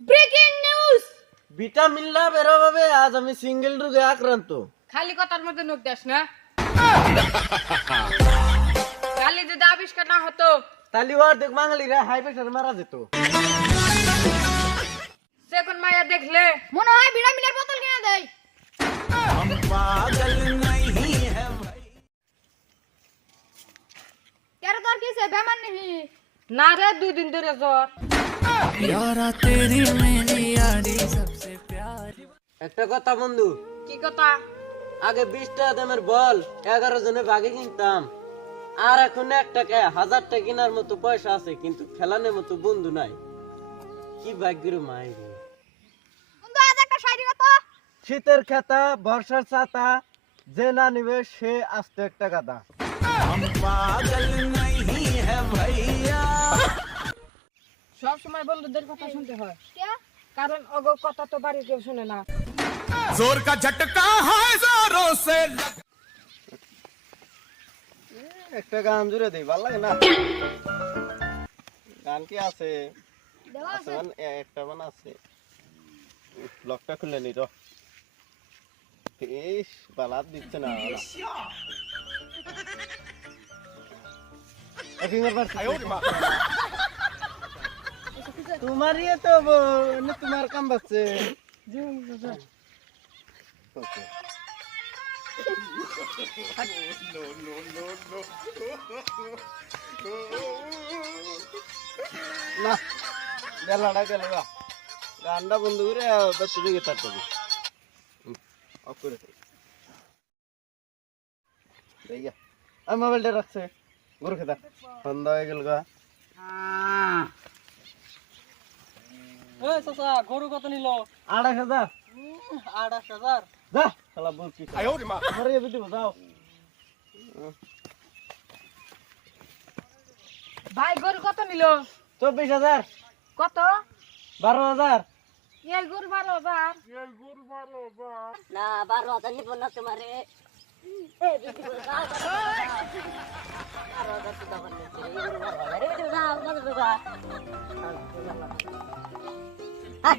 Breaking news. Vitamin লাভের অভাবে আজ আমি সিঙ্গেল রোগে আক্রান্ত। খালি কথার মধ্যে নোক দাস না। খালি যদি আবিষ্কার না হতো তাহলে অর্ধেক বাঙালিরা হাই প্রেশারে মারা যেত। সেকন মায়া দেখলে মনে হয় ভিটামিনের বোতল কিনে দেয়। তেরো তোর কিসে বেমান নেই? না রে, 2 দিন ধরে জ্বর। একটা কথা বন্ধু, কি কথা? আগে 20 টাকা দামের বল 11 জনে ভাগে কিনতাম, আর এখন 1 টাকা 1000 টাকা কেনার মতো পয়সা আছে, কিন্তু খেলানোর মতো বন্ধু নাই। কি ভাগ্যের মাই রে। বন্ধু আজ একটা শায়রি কথা। শীতের খেতা বর্ষার ছাতা, যে না নিবে সে আস্ত একটা গাদা। সব সময় বন্ধুদের কথা শুনতে হয়, কারণ অগ কথা তো বাড়ি কেউ শুনে না। जोर का झटका है जोरों से একটা গান জুড়ে দেই, ভালো লাগে না? গান কি আছে? আছে মানে একটা মান আছে, ব্লকটা খুলে নি। ইস বালাত দিচ্ছে না। তোমার ইয়ে তো তোমার কাম বাচ্ছে। না বেলাটা গেল গা, গানটা বন্ধ করে বেশি রেগে থাকতে হবে। অফ করে আমি মোবাইলটা রাখছে গরু খেতা সন্ধ্যা হয়ে গেল গা। গরু কত নিল? 28,000। 28,000। যা শালা বলছি ঘরে ভিডিও যাও। ভাই গরু কত নিল? 24,000। কত? 12,000। এই গরু 12,000? না 12,000 নিব না তোমারে। এই বিক্রি করে দাও। 12,000 তো দাও না। এই দাও কত দাও। হ্যাঁ,